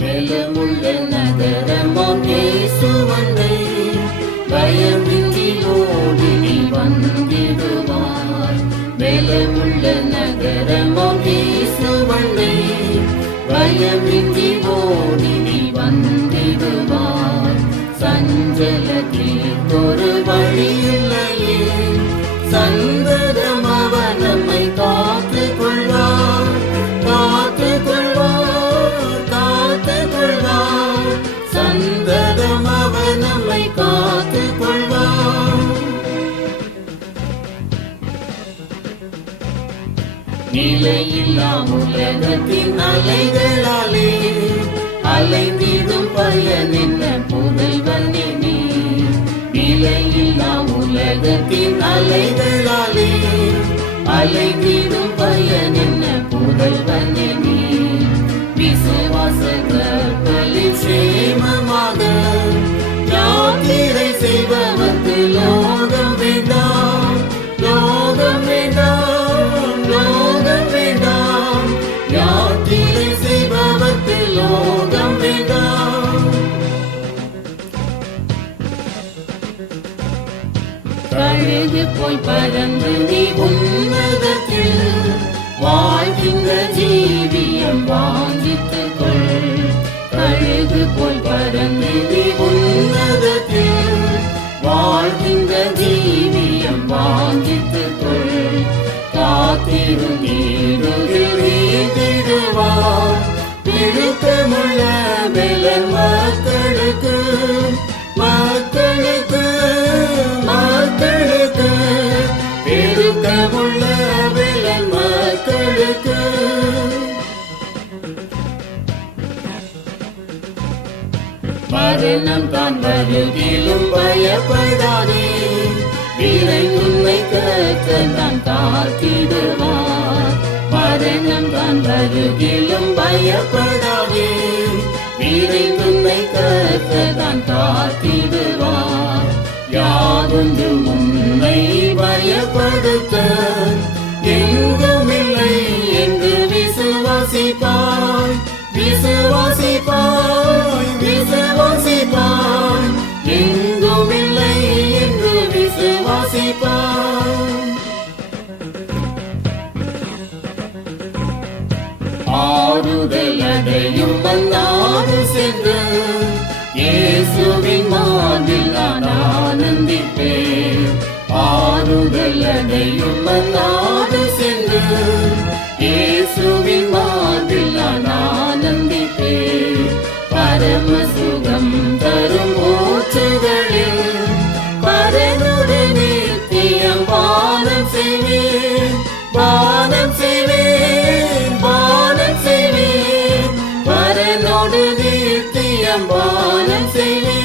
பலமுள்ள நகரமாம் இயேசுவண்டை பயமின்றி ஓடி நீ வந்திடுவாய். பலமுள்ள நகரமாம் இயேசுவண்டை பயமின்றி ஓடி நீ வந்திடுவாய். சஞ்சலத்தில் ஒரு வழியில்லையே, சந்ததம் அவர் நம்மை காத்துக் கொள்வார், காத்துக் கொள்வார், காத்துக் கொள்வார். சந்ததம் அவர் நம்மை காத்துக் கொள்வார். நிலையில்லா உலகத்தின் அலைகளாலே அலைந்திடும் பயன் என்ன புதல்வனே நீ. நிலையில்லா உலகத்தின் அலைகளாலே அலைந்திடும் பயன் என்ன புதல்வனே நீ. விசுவாச கப்பலில் சேமமாக யாத்திரை செய்பவர்க்கு லோகம் வேண்டாம், லோகம் வேண்டாம், லோகம் வேண்டாம். யாத்திரை செய்பவர்க்கு லோகம் வேண்டாம். கழுகு போய் பறந்து நீ உன்னதத்தில் வாழ்கின்ற ஜீவியம் வாஞ்சித்துக் கொள். கழுகு போய் பறந்து நீ உன்னதத்தில் வாழ்கின்ற ஜீவியம் வாஞ்சித்துக் கொள். காத்திருந்தீடுகில் நீந்திடுவார். பிடித்தமுள்ள பலன் மக்களுக்கு, மக்களுக்கு, மக்களுக்கு. பிடித்தமுள்ள பலன் மக்களுக்கு. மரணம் தான் வருகிலும் பயப்படாதே, விரைந்துன்னை கர்த்தர் தான் காத்திடுவார். மரணம் தான் வருகிலும் பயப்படாதே, விரைந்துன்னை கர்த்தர் தான் காத்திடுவார். யாதொன்று உன்னை பயப்படுத்த எங்குமில்லை என்று விசுவாசிப்பாய், விசுவாசிப்பாய், விசுவாசிப்பாய். எங்குமில்லை என்று விசுவாசிப்பாய். ஆறுதல் அடையும் நாடு சென்று இயேசுவின் மார்பில் நான் ஆனந்திப்பேன். ஆறுதல் அடையும் நாடு சென்று இயேசுவின் மார்பில் நான் ஆனந்திப்பேன். பரம சுகம் தரும் ஊற்றுகளில் பரனுடன் நித்தியம் பானம் செய்வேன், பானம் செய்வேன், பானம் செய்வேன். பரனோடு நித்தியம் பானம் செய்வேன்.